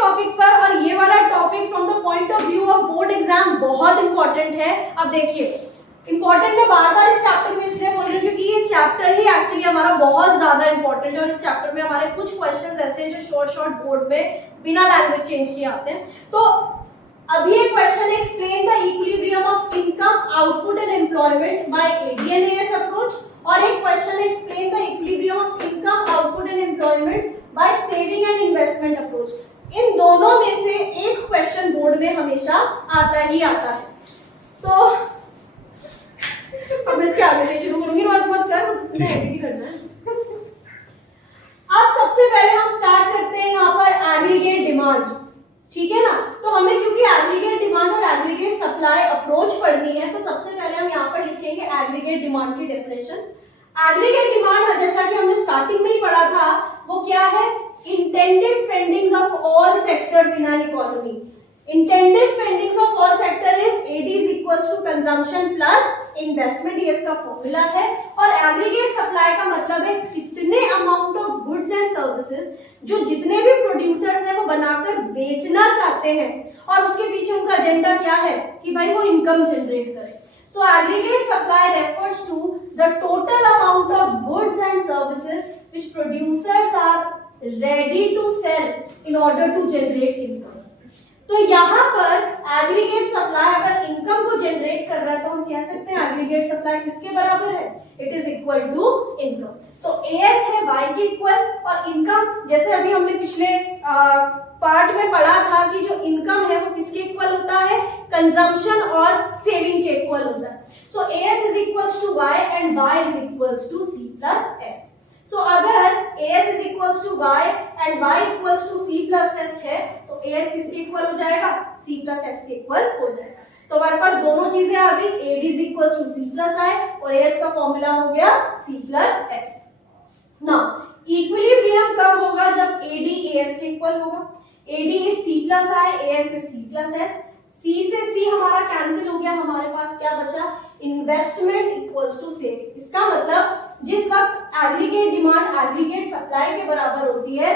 Topic पर, और ये वाला topic from the point of view of board exam बहुत इंपॉर्टेंट है। अब देखिए इंपॉर्टेंट मैं बार बार इस चैप्टर में इसलिए बोल रही हूँ क्योंकि ये चैप्टर ही एक्चुअली हमारा बहुत ज्यादा इंपॉर्टेंट है, और इस चैप्टर में हमारे कुछ क्वेश्चंस ऐसे हैं जो शॉर्ट शॉर्ट बोर्ड में बिना लैंग्वेज चेंज किए आते हैं। तो अभी एक question, explain the equilibrium of income output and employment by AD&AS approach, और एक question, explain the equilibrium of income output and employment by saving and investment approach. इन दोनों में से एक क्वेश्चन बोर्ड में हमेशा आता ही आता है। तो अब इसके आगे से शुरू करूंगी, मत कर, वो तुझे एडिट करना है। अब सबसे पहले हम स्टार्ट करते हैं यहाँ पर एग्रीगेट डिमांड, ठीक है ना। तो हमें क्योंकि एग्रीगेट डिमांड और एग्रीगेट सप्लाई अप्रोच पढ़नी है, तो सबसे पहले हम यहाँ पर लिखेंगे एग्रीगेट डिमांड की डेफिनेशन। एग्रीगेट डिमांड जैसा कि हमने स्टार्टिंग में ही पढ़ा था, वो क्या है? Intended spendings of all sectors in an economy. Intended spendings of all sector is AD is equals to consumption plus investment, ये इसका फॉर्मूला है। और एग्रीगेट सप्लाई का मतलब है कितने amount of goods and services जो जितने भी प्रोड्यूसर्स हैं वो बनाकर बेचना चाहते हैं, और उसके पीछे उनका एजेंडा क्या है कि भाई वो इनकम जनरेट करे। So aggregate supply refers to the total amount of goods and services which producers are ready to sell in order to generate income. तो यहाँ पर एग्रीगेट सप्लाई अगर इनकम को जनरेट कर रहा है तो हम कह सकते हैं एग्रीगेट सप्लाई किसके बराबर है? It is equal to income. तो एएस है वाई के इक्वल, और इनकम जैसे अभी हमने पिछले पार्ट में पढ़ा था कि जो इनकम है वो किसके इक्वल होता है? कंजम्पशन और सेविंग के इक्वल होता है। So AS is equals to Y and Y is equals to C plus S. So अगर AS is equals to Y and Y equals to C plus S है तो AS किसके equal हो जाएगा? C plus S के equal हो जाएगा। तो हमारे पास दोनों चीजें आ गई, AD is equals to C plus I और AS का फॉर्मूला हो गया C plus S। Now equilibrium कब होगा? जब AD AS के इक्वल होगा। AD is C plus I, AS is C plus S। C से C हमारा कैंसिल हो गया, हमारे पास क्या बचा? Investment equals to saving. इसका मतलब जिस वक्त एग्रीगेट डिमांड एग्रीगेट सप्लाई के बराबर होती है,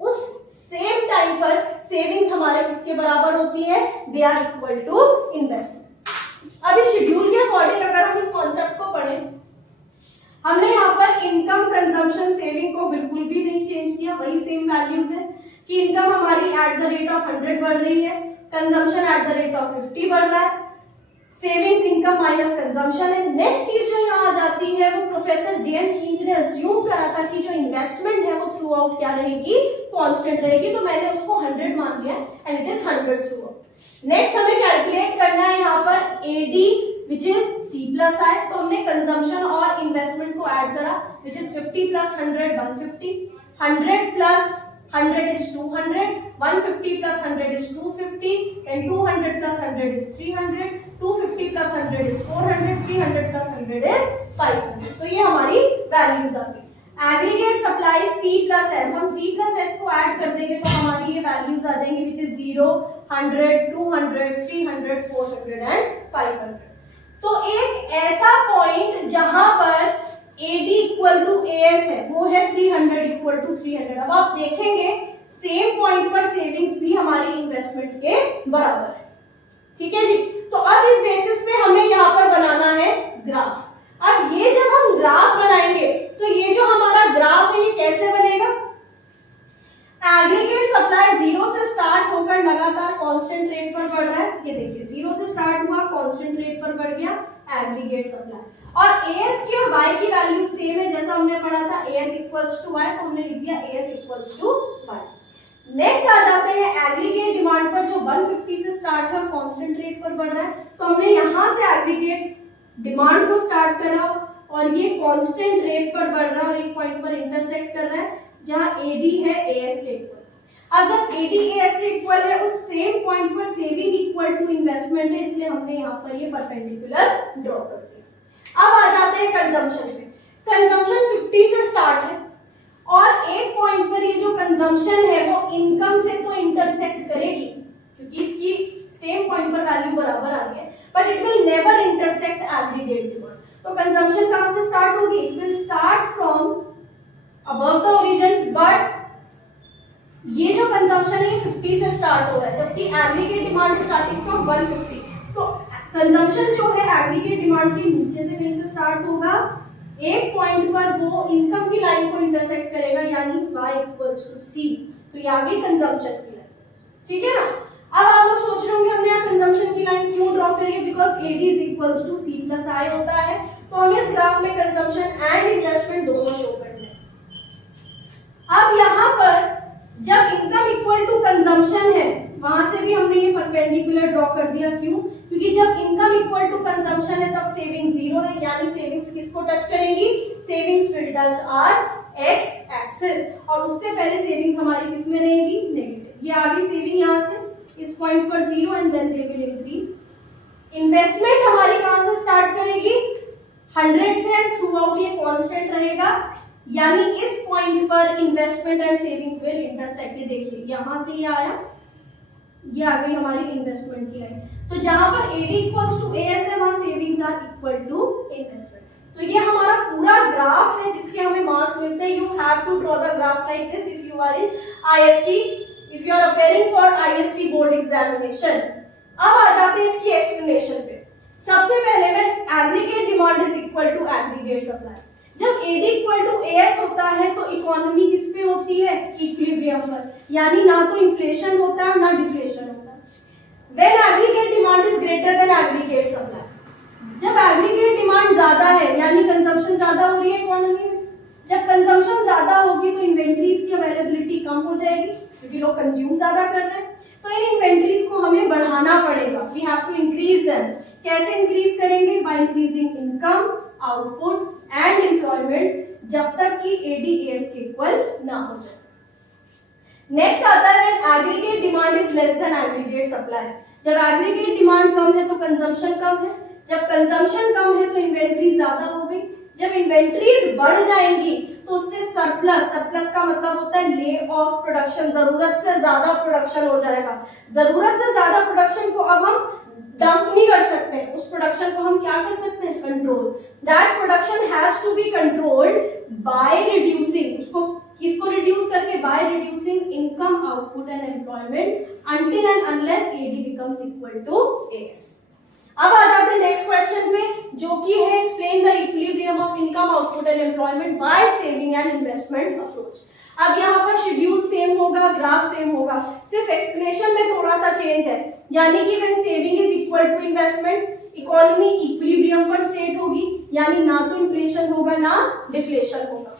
उस सेम टाइम पर सेविंग्स हमारे किसके बराबर होती है? They are equal to investment. अब इस शेड्यूल के अकॉर्डिंग अगर हम इस कॉन्सेप्ट को पढ़ें, हमने यहाँ पर इनकम कंजम्पशन सेविंग को बिल्कुल भी नहीं चेंज किया, वही सेम वैल्यूज है कि इनकम हमारी एट द रेट ऑफ 100 बढ़ रही है, consumption at the rate of 50 बढ़ रहा है, सेविंग्स इनकम माइनस कंजम्पशन है। नेक्स्ट चीज जो यहाँ आ जाती है वो प्रोफेसर जेएम कीन्स ने अज्यूम करा था कि जो इन्वेस्टमेंट है वो थ्रू आउट क्या रहेगी? कांस्टेंट रहेगी, तो मैंने उसको 100 मान लिया and it is 100 through out. Next हमें कैलकुलेट करना है यहाँ पर AD which is C plus I, तो हमने कंजम्पशन और इन्वेस्टमेंट को ऐड करा विच is 50 plus 100 150, 100 plus 100 is 200, 150 plus 100 is 250, and 200 plus 100 is 300, 250 plus 100 is 400, 300 plus 100 is 500। तो ये हमारी वैल्यूज आ गई। Aggregate supply C plus S, हम C plus S को ऐड कर देंगे तो हमारी ये वैल्यूज आ जाएंगी विच इज 0, 100, 200, 300, 400 and 500। तो एक ऐसा पॉइंट जहां पर AD इक्वल टू AS है वो है 300 इक्वल टू 300। अब आप देखेंगे सेम पॉइंट पर सेविंग्स भी हमारी इन्वेस्टमेंट के बराबर है, ठीक है जी। तो अब इस बेसिस पे हमें यहाँ पर बनाना है ग्राफ। अब ये जब हम ग्राफ बनाएंगे तो ये जो हमारा ग्राफ है ये कैसे बनेगा? एग्रीगेट सप्लाई 0 से स्टार्ट होकर लगातार कांस्टेंट रेट पर बढ़ रहा है, ये देखिए 0 से स्टार्ट हुआ कांस्टेंट रेट पर बढ़ गया एग्रीगेट सप्लाई, और AS की और Y की वैल्यू सेम है जैसा हमने पढ़ा था, AS इक्वल्स टू Y, तो हमने लिख दिया AS equals to Y। Next आ जाते हैं एग्रीगेट डिमांड पर जो 150 से स्टार्ट है और कांस्टेंट रेट पर बढ़ रहा है, तो हमने यहाँ से एग्रीगेट डिमांड को स्टार्ट करा और ये कांस्टेंट रेट पर बढ़ रहा है और एक पॉइंट पर इंटरसेक्ट कर रहा है जहां AD है AS के इक्वल। अब जब AD AS के इक्वल है उस सेम पॉइंट पर सेविंग इक्वल टू इन्वेस्टमेंट है, इसलिए हमने यहाँ पर ये परपेंडिकुलर ड्रॉ कर दिया। अब आ जाते हैं कंजम्पशन पे। कंजम्पशन 50 से स्टार्ट है और एक पॉइंट पर ये जो कंजम्पशन है वो इनकम से तो इंटरसेक्ट करेगी क्योंकि इसकी सेम पॉइंट पर वैल्यू बराबर आ गई है, but it will never intersect aggregate demand. तो कंजम्पशन कहां से स्टार्ट होगी? It will start from above the origin but ये जो कंजम्पशन है ये 50 से स्टार्ट हो रहा है, जबकि एग्रीगेट डिमांड स्टार्टिंग फ्रॉम 150। तो कंजम्पशन जो है एग्रीगेट डिमांड के नीचे से कहीं से स्टार्ट होगा, एक पॉइंट पर वो इनकम की लाइन को इंटरसेक्ट करेगा, यानी y इक्वल्स टू c। तो ये आ गई कंजम्पशन की लाइन, ठीक है ना। अब आप लोग सोच रहे होंगे हमने यहाँ कंजम्पशन की लाइन क्यों ड्रॉ करी है, because AD is equals to C plus I होता है। तो हमें इस ग्राफ में कंजम्पशन एंड इन्वेस्टमेंट दोनों शो करने हैं। अब यहाँ पर जब इनकम इक्वल टू कंजम्पशन है, वहां से भी हमने ये परपेंडिकुलर ड्रॉ कर दिया। क्यों? क्योंकि जब इनकम इक्वल टू कंजम्पशन है तब सेविंग जीरो है, यानी सेविंग्स किसको टच करेंगी, savings will touch our X axis, और उससे पहले सेविंग्स हमारी किस में रहेगी, नेगेटिव। ये आ गई सेविंग यहाँ से इस पॉइंट पर zero and then they will increase. Investment हमारी कहां से स्टार्ट करेगी, 100 से, एंड थ्रू आउट ये कांस्टेंट रहेगा, यानी इस पॉइंट पर investment and savings will intersect. देखिए यहां से ये आया, ये आ गई हमारी इन्वेस्टमेंट की लाइन। तो जहां पर AD इक्वल्स टू AS है, वहां savings are equal to investment. तो ये हमारा पूरा ग्राफ है जिसके हमें मार्क्स मिलते हैं। You have to draw the graph like this if you are in ISC, if you are appearing for ISC board examination। अब आ जाते हैं इसकी एक्सप्लेनेशन पे। सबसे पहले में aggregate demand is equal to aggregate supply. जब AD इक्वल टू AS होता है तो इकोनॉमी किस पे होती है, इक्विलिब्रियम पर, यानी ना तो इन्फ्लेशन होता है ना डिफ्लेशन होता है। When aggregate demand is greater than aggregate supply, जब एग्रीगेट डिमांड ज्यादा है यानी कंजम्पशन ज्यादा हो रही है इकोनॉमी में, जब कंजम्पशन ज्यादा होगी तो इन्वेंटरीज की अवेलेबिलिटी कम हो जाएगी क्योंकि लोग कंज्यूम ज्यादा कर रहे हैं। तो इन इन्वेंटरीज को हमें बढ़ाना पड़ेगा, we have to increase them. कैसे इंक्रीज करेंगे, by increasing income, output and employment, जब तक कि AD AS के इक्वल ना हो जाए। नेक्स्ट आता है aggregate demand is less than aggregate supply. जब एग्रीगेट डिमांड कम है तो कंजम्पशन कम है, जब कंजम्पशन कम है तो इन्वेंटरी ज्यादा हो गई, जब इन्वेंटरीज बढ़ जाएंगी तो उससे सरप्लस, सरप्लस का मतलब होता है ले ऑफ प्रोडक्शन, जरूरत से ज्यादा प्रोडक्शन हो जाएगा। जरूरत से ज्यादा प्रोडक्शन को अब हम डंप नहीं कर सकते, उस प्रोडक्शन को हम क्या कर सकते हैं, control. That production has to be controlled by reducing, उसको किसको रिड्यूस करके, by reducing income, output and employment until and unless AD becomes equal to AS। अब आ जाते हैं नेक्स्ट क्वेश्चन पे, जो कि है explain the equilibrium of income, output and employment by saving and investment approach. अब यहाँ पर शेड्यूल सेम होगा, ग्राफ सेम होगा, सिर्फ एक्सप्लेनेशन में थोड़ा सा चेंज है, यानी कि when saving is equal to investment, economy equilibrium पर स्टेट होगी, यानी ना तो इन्फ्लेशन होगा ना डिफ्लेशन होगा।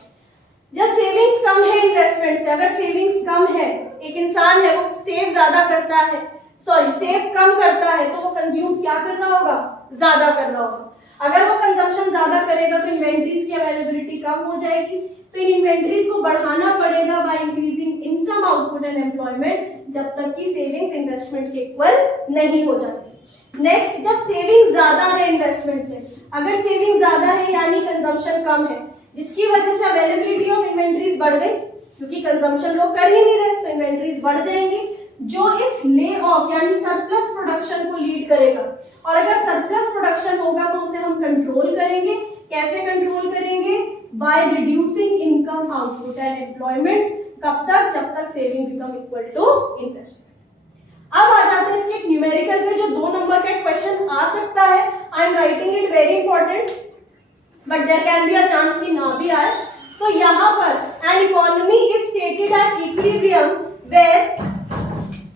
जब सेविंग्स कम है इन्वेस्टमेंट से, अगर सेविंग्स कम है, एक इंसान है वो सेव ज्यादा करता है, सॉरी सेव कम करता है, तो वो कंज्यूम क्या कर रहा होगा, ज्यादा कर रहा होगा। अगर वो कंजम्पशन ज्यादा करेगा तो इन्वेंटरीज की अवेलेबिलिटी कम हो जाएगी, तो इन इन्वेंटरीज को बढ़ाना पड़ेगा bye increasing income, output and employment, जब तक कि सेविंग्स इन्वेस्टमेंट के इक्वल नहीं हो जाती। नेक्स्ट, जब सेविंग ज्यादा है इन्वेस्टमेंट से, अगर सेविंग ज्यादा है यानी कंजम्पशन कम है, जिसकी वजह से अवेलेबिलिटी ऑफ इन्वेंटरीज बढ़ गई, क्योंकि कंजम्पशन लोग कर ही नहीं रहे तो इन्वेंटरीज बढ़ जाएंगी, जो इस ले ऑफ यानी सरप्लस प्रोडक्शन को लीड करेगा। और अगर सरप्लस प्रोडक्शन होगा तो उसे हम कंट्रोल करेंगे। कैसे कंट्रोल करेंगे, by reducing income, output and employment. कब तक, जब तक saving become equal to investment. अब आ जाते हैं इसके न्यूमेरिकल पे, जो 2 नंबर का क्वेश्चन आ सकता है। I am writing it very important, but there can be a chance कि ना भी आए। तो यहाँ पर an economy is stated at equilibrium where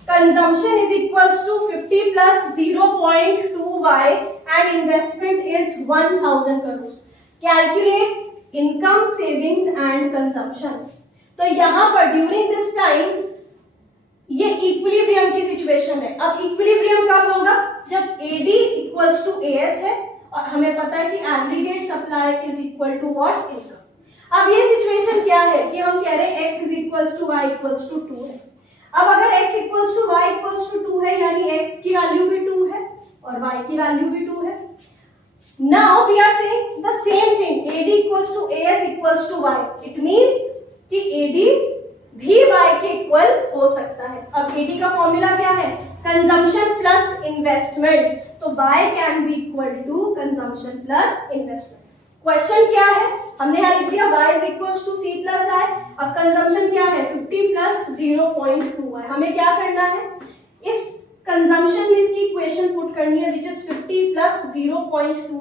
consumption is equals to 50 plus 0.2y and investment is 1000 crores. Calculate income, savings and consumption. तो यहाँ पर during this time ये इक्विलिब्रियम की सिचुएशन है। अब इक्विलिब्रियम कब होगा, जब AD इक्वल्स टू AS है और हमें पता है कि aggregate supply is equal to what, income. अब ये सिचुएशन क्या है कि हम कह रहे हैं x is equals to y equals to 2 है। अब अगर x equals to y equals to 2 है, यानी x की वैल्यू भी 2 है और y की वैल्यू भी 2 है। Now we are saying the same thing, AD equals to AS equals to y। It means कि AD भी y के इक्वल हो सकता है। अब AD का फॉर्मूला क्या है, कंजम्पशन प्लस इन्वेस्टमेंट, तो y can be equal to consumption plus investment. Question क्या है, हमने यहाँ लिख दिया y is equal to C plus I. अब कंजम्पशन क्या है 50 प्लस 0.2 हमें क्या करना है, इस कंजम्पशन में इसकी इक्वेशन पुट करनी है which is 50 plus 0.2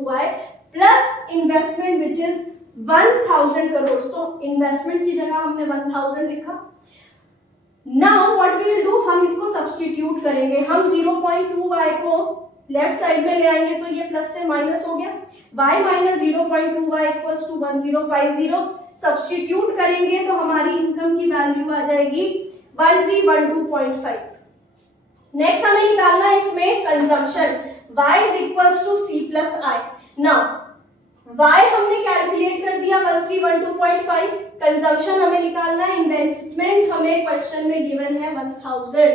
plus investment which is 1000 crore. तो इन्वेस्टमेंट की जगह हमने 1000 लिखा। Now what we will do, हम इसको सब्स्टिट्यूट करेंगे। हम 0.2y को लेफ्ट साइड में ले आएंगे तो ये प्लस से माइनस हो गया, y minus 0.2y equals to 1050। Substitute करेंगे तो हमारी इनकम की वैल्यू आ जाएगी 1312.5। नेक्स्ट हमें निकालना है इसमें consumption, y is equals to c plus I. Now y हमने कैलकुलेट कर दिया 1312.5, कंजम्पशन हमें निकालना है, इन्वेस्टमेंट हमें क्वेश्चन में गिवन है 1000,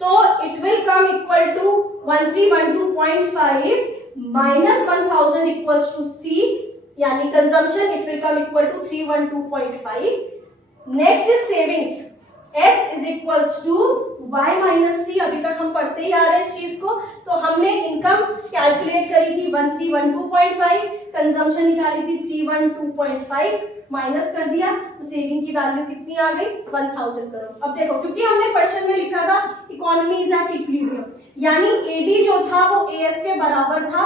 तो it will come equal to 1312.5 minus 1000 equals to c, यानी consumption it will come equal to 312.5। Next is savings, s is equals to y minus c। अभी तक हम पढ़ते ही आ रहे हैं इस चीज को। तो हमने इनकम कैलकुलेट करी थी 1312.5, कंजम्पशन निकाली थी 312.5, माइनस कर दिया तो सेविंग की वैल्यू कितनी आ गई 1000 करोड़। अब देखो, क्योंकि हमने क्वेश्चन में लिखा था इकोनॉमी इज एट इक्विलिब्रियम, यानी एडी जो था वो एएस के बराबर था,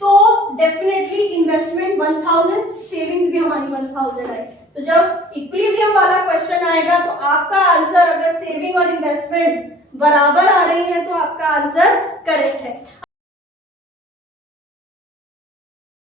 तो डेफिनेटली इन्वेस्टमेंट 1000, सेविंग्स भी हमारी 1000 आई। तो जब इक्विलिब्रियम वाला क्वेश्चन आएगा तो आपका आंसर, अगर सेविंग और इन्वेस्टमेंट बराबर आ रही है तो आपका आंसर करेक्ट है।